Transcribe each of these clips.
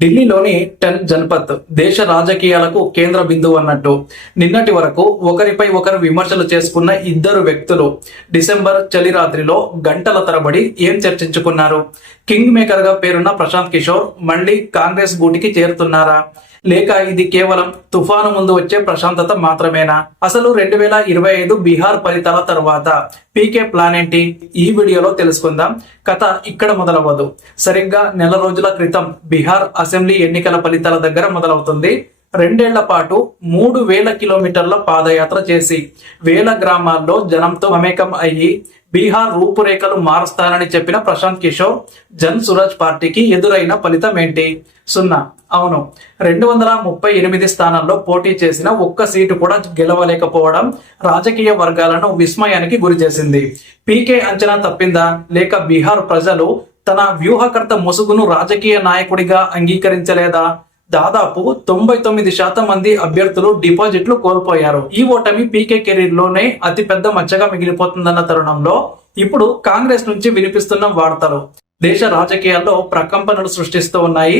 ఢిల్లీలోని 10 జన్పథ్ దేశ రాజకీయాలకు కేంద్ర బిందువు అన్నట్టు నిన్నటి వరకు ఒకరిపై ఒకరు విమర్శలు చేసుకున్న ఇద్దరు వ్యక్తులు డిసెంబర్ చలి రాత్రిలో గంటల తరబడి ఏం చర్చించుకున్నారు? కింగ్ మేకర్ గా పేరున్న ప్రశాంత్ కిషోర్ మళ్ళీ కాంగ్రెస్ గూటికి చేరుతున్నారా, లేక ఇది కేవలం తుఫాను ముందు వచ్చే ప్రశాంతత మాత్రమేనా? అసలు 2025 బీహార్ ఫలితాల తర్వాత పీకే ప్లాన్ ఏంటి? ఈ వీడియోలో తెలుసుకుందాం. కథ ఇక్కడ మొదలవ్వదు. సరిగ్గా నెల రోజుల క్రితం బీహార్ అసెంబ్లీ ఎన్నికల ఫలితాల దగ్గర మొదలవుతుంది. 2 ఏళ్ల పాటు 3000 కిలోమీటర్ల పాదయాత్ర చేసి వేల గ్రామాల్లో జనంతో మమేకం అయ్యి బీహార్ రూపురేఖలు మారుస్తానని చెప్పిన ప్రశాంత్ కిషోర్ జన్ సురాజ్ పార్టీకి ఎదురైన ఫలితం ఏంటి? 0. అవును, 238 స్థానాల్లో పోటీ చేసిన ఒక్క సీటు కూడా గెలవలేకపోవడం రాజకీయ వర్గాలను విస్మయానికి గురి చేసింది. పీకే అంచనా తప్పిందా, లేక బీహార్ ప్రజలు తన వ్యూహకర్త ముసుగును రాజకీయ నాయకుడిగా అంగీకరించలేదా? దాదాపు 99% మంది అభ్యర్థులు డిపాజిట్లు కోల్పోయారు. ఈ ఓటమి పీకే కెరీర్ లోనే అతిపెద్ద మచ్చగా మిగిలిపోతుందన్న తరుణంలో ఇప్పుడు కాంగ్రెస్ నుంచి వినిపిస్తున్న వార్తలు దేశ రాజకీయాల్లో ప్రకంపనలు సృష్టిస్తూ ఉన్నాయి.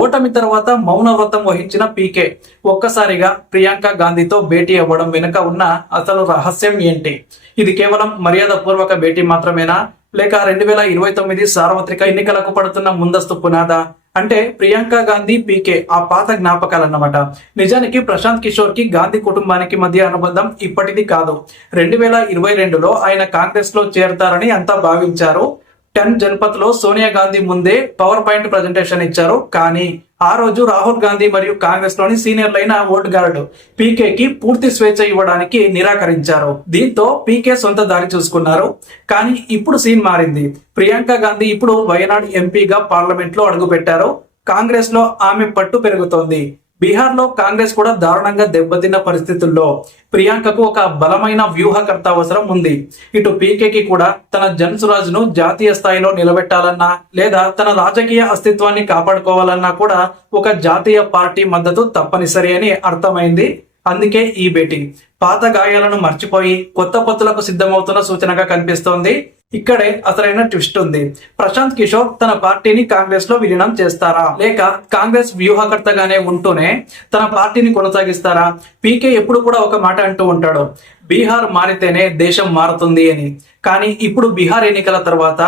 ఓటమి తర్వాత మౌన వ్రతం వహించిన పీకే ఒక్కసారిగా ప్రియాంక గాంధీతో భేటీ అవ్వడం వెనుక ఉన్న అసలు రహస్యం ఏంటి? ఇది కేవలం మర్యాద పూర్వక భేటీ మాత్రమేనా, లేక 2029 సార్వత్రిక ఎన్నికలకు పడుతున్న ముందస్తు పునాదా? అంటే ప్రియాంక గాంధీ పీకే ఆ పాత జ్ఞాపకాలన్నమాట. నిజానికి ప్రశాంత్ కిషోర్ కి గాంధీ కుటుంబానికి మధ్య అనుబంధం ఇప్పటిది కాదు. 2022లో ఆయన కాంగ్రెస్ లో చేరతారని అంతా భావించారు. 10 జన్పథ్ లో సోనియా గాంధీ ముందే పవర్ పాయింట్ ప్రజెంటేషన్ ఇచ్చారు. కానీ ఆ రోజు రాహుల్ గాంధీ మరియు కాంగ్రెస్ లోని సీనియర్లైన ఓట్ గార్డు పీకేకి పూర్తి స్వేచ్ఛ ఇవ్వడానికి నిరాకరించారు. దీంతో పీకే సొంత దారి చూసుకున్నారు. కానీ ఇప్పుడు సీన్ మారింది. ప్రియాంక గాంధీ ఇప్పుడు వయనాడ్ ఎంపీగా పార్లమెంట్ లో అడుగుపెట్టారు. కాంగ్రెస్ లో ఆమె పట్టు పెరుగుతోంది. బీహార్ లో కాంగ్రెస్ కూడా దారుణంగా దెబ్బతిన్న పరిస్థితుల్లో ప్రియాంకకు ఒక బలమైన వ్యూహకర్త అవసరం ఉంది. ఇటు పీకేకి కూడా తన జన్ సురాజ్ ను జాతీయ స్థాయిలో నిలబెట్టాలన్నా, లేదా తన రాజకీయ అస్తిత్వాన్ని కాపాడుకోవాలన్నా కూడా ఒక జాతీయ పార్టీ మద్దతు తప్పనిసరి అని అర్థమైంది. అందుకే ఈ భేటీ పాత గాయాలను మర్చిపోయి కొత్త పొత్తులకు సిద్ధమవుతున్న సూచనగా కనిపిస్తోంది. ఇక్కడే అసలైన ట్విస్ట్ ఉంది. ప్రశాంత్ కిషోర్ తన పార్టీని కాంగ్రెస్ లో విలీనం చేస్తారా, లేక కాంగ్రెస్ వ్యూహకర్తగానే ఉంటూనే తన పార్టీని కొనసాగిస్తారా? పీకే ఎప్పుడు కూడా ఒక మాట అంటూ ఉంటాడు, బీహార్ మారితేనే దేశం మారుతుంది అని. కానీ ఇప్పుడు బీహార్ ఎన్నికల తర్వాత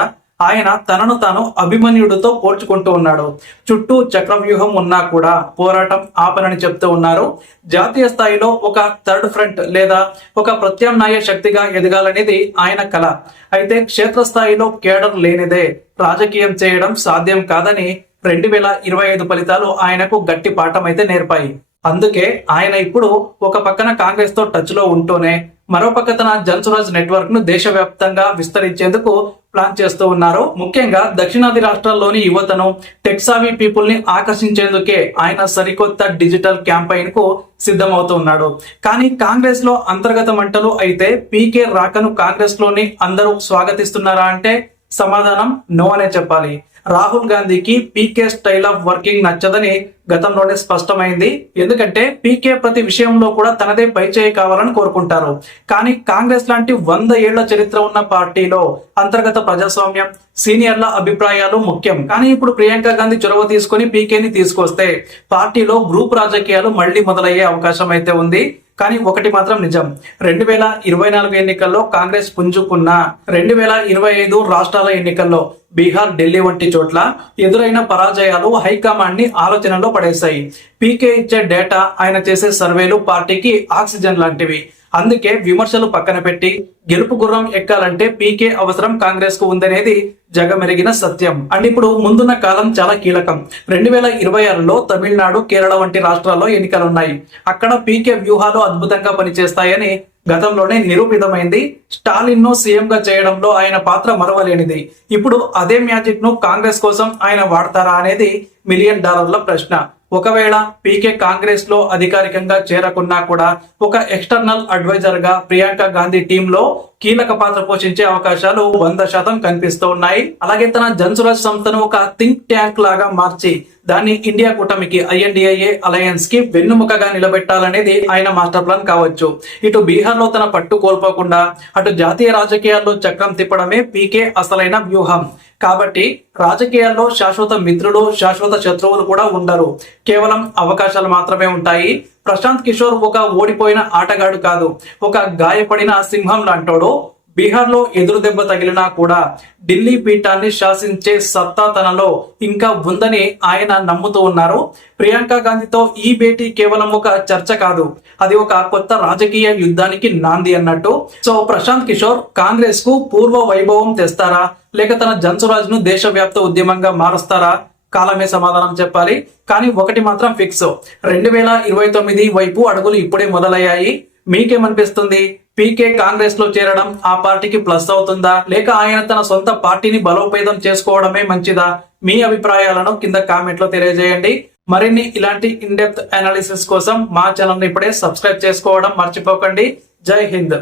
ఆయన తనను తాను అభిమన్యుడితో పోల్చుకుంటూ ఉన్నాడు. చుట్టూ చక్రవ్యూహం ఉన్నా కూడా పోరాటం ఆపనని చెప్తూ ఉన్నారు. జాతీయ స్థాయిలో ఒక థర్డ్ ఫ్రంట్ లేదా ఒక ప్రత్యామ్నాయ శక్తిగా ఎదగాలనేది ఆయన కల. అయితే క్షేత్రస్థాయిలో కేడర్ లేనిదే రాజకీయం చేయడం సాధ్యం కాదని 2025 ఫలితాలు ఆయనకు గట్టి పాఠం అయితే నేర్పాయి. అందుకే ఆయన ఇప్పుడు ఒక పక్కన కాంగ్రెస్ తో టచ్ లో ఉంటూనే మరో పక్క తన జన్ సురాజ్ నెట్వర్క్ ను దేశవ్యాప్తంగా విస్తరించేందుకు ప్లాన్ చేస్తూ ఉన్నారు. ముఖ్యంగా దక్షిణాది రాష్ట్రాల్లోని యువతను, టెక్సావీ పీపుల్ ని ఆకర్షించేందుకే ఆయన సరికొత్త డిజిటల్ క్యాంపెయిన్ కు సిద్ధమవుతున్నాడు. కానీ కాంగ్రెస్ లో అంతర్గత మంటలు అయితే పీకే రాకను కాంగ్రెస్ లోని అందరూ స్వాగతిస్తున్నారా అంటే సమాధానం నో అనే చెప్పాలి. రాహుల్ గాంధీకి పీకే స్టైల్ ఆఫ్ వర్కింగ్ నచ్చదని గతంలోనే స్పష్టమైంది. ఎందుకంటే పీకే ప్రతి విషయంలో కూడా తనదే పైచేయి కావాలని కోరుకుంటారు. కానీ కాంగ్రెస్ లాంటి 100 ఏళ్ల చరిత్ర ఉన్న పార్టీలో అంతర్గత ప్రజాస్వామ్యం, సీనియర్ల అభిప్రాయాలు ముఖ్యం. కానీ ఇప్పుడు ప్రియాంక గాంధీ చొరవ తీసుకుని పీకేని తీసుకొస్తే పార్టీలో గ్రూప్ రాజకీయాలు మళ్లీ మొదలయ్యే అవకాశం అయితే ఉంది. కానీ ఒకటి మాత్రం నిజం, 2024 ఎన్నికల్లో కాంగ్రెస్ పుంజుకున్న 2025 రాష్ట్రాల ఎన్నికల్లో బీహార్, ఢిల్లీ వంటి చోట్ల ఎదురైన పరాజయాలు హైకమాండ్ ని ఆలోచనలో పడేశాయి. పీకే ఇచ్చే డేటా, ఆయన చేసే సర్వేలు పార్టీకి ఆక్సిజన్ లాంటివి. అందుకే విమర్శలు పక్కన పెట్టి గెలుపు గుర్రం ఎక్కాలంటే పీకే అవసరం కాంగ్రెస్ కు ఉందనేది జగమెరిగిన సత్యం. అండ్ ఇప్పుడు ముందున్న కాలం చాలా కీలకం. 2026లో తమిళనాడు, కేరళ వంటి రాష్ట్రాల్లో ఎన్నికలున్నాయి. అక్కడ పీకే వ్యూహాలు అద్భుతంగా పనిచేస్తాయని గతంలోనే నిరూపితమైంది. స్టాలిన్ ను సీఎం గా చేయడంలో ఆయన పాత్ర మరవలేనిది. ఇప్పుడు అదే మ్యాజిక్ ను కాంగ్రెస్ కోసం ఆయన వాడతారా అనేది $1 మిలియన్ ప్రశ్న. ఒకవేళ పీకే కాంగ్రెస్ లో అధికారికంగా చేరకున్నా కూడా ఒక ఎక్స్టర్నల్ అడ్వైజర్ గా ప్రియాంక గాంధీ టీంలో కీలక పాత్ర పోషించే అవకాశాలు 100% కనిపిస్తూ ఉన్నాయి. అలాగే తన జన్ సురాజ్ సంస్థను ఒక థింక్ ట్యాంక్ లాగా మార్చి దాన్ని ఇండియా కూటమికి, INDIA అలయన్స్ కి వెన్నుముకగా నిలబెట్టాలనేది ఆయన మాస్టర్ ప్లాన్ కావచ్చు. ఇటు బీహార్ లో తన పట్టు కోల్పోకుండా అటు జాతీయ రాజకీయాల్లో చక్రం తిప్పడమే పీకే అసలైన వ్యూహం. కాబట్టి రాజకీయాల్లో శాశ్వత మిత్రులు శాశ్వత శత్రువులు కూడా ఉండరు, కేవలం అవకాశాలు మాత్రమే ఉంటాయి. ప్రశాంత్ కిషోర్ ఒక ఓడిపోయిన ఆటగాడు కాదు, ఒక గాయపడిన సింహం లాంటోడు. బీహార్లో ఎదురు దెబ్బ తగిలినా కూడా ఢిల్లీ పీఠాన్ని శాసించే సత్తా తనలో ఇంకా ఉందని ఆయన నమ్ముతూ ఉన్నారు. ప్రియాంక గాంధీతో ఈ భేటీ కేవలం ఒక చర్చ కాదు, అది ఒక కొత్త రాజకీయ యుద్ధానికి నాంది అన్నట్టు. సో ప్రశాంత్ కిషోర్ కాంగ్రెస్ కు పూర్వ వైభవం తెస్తారా, లేక తన జన్సురాజ్ ను దేశవ్యాప్త ఉద్యమంగా మారుస్తారా? కాలమే సమాధానం చెప్పాలి. కానీ ఒకటి మాత్రం ఫిక్స్, 2029 వైపు అడుగులు ఇప్పుడే మొదలయ్యాయి. మీకేమనిపిస్తుంది? పీకే కాంగ్రెస్ లో చేరడం ఆ పార్టీకి ప్లస్ అవుతుందా, లేక ఆయన తన సొంత పార్టీని బలోపేతం చేసుకోవడమే మంచిదా? మీ అభిప్రాయాలను కింద కామెంట్ లో తెలియజేయండి. మరిన్ని ఇలాంటి ఇన్ డెప్త్ అనాలిసిస్ కోసం మా ఛానల్ ని ఇప్పుడే సబ్స్క్రైబ్ చేసుకోవడం మర్చిపోకండి. జై హింద్.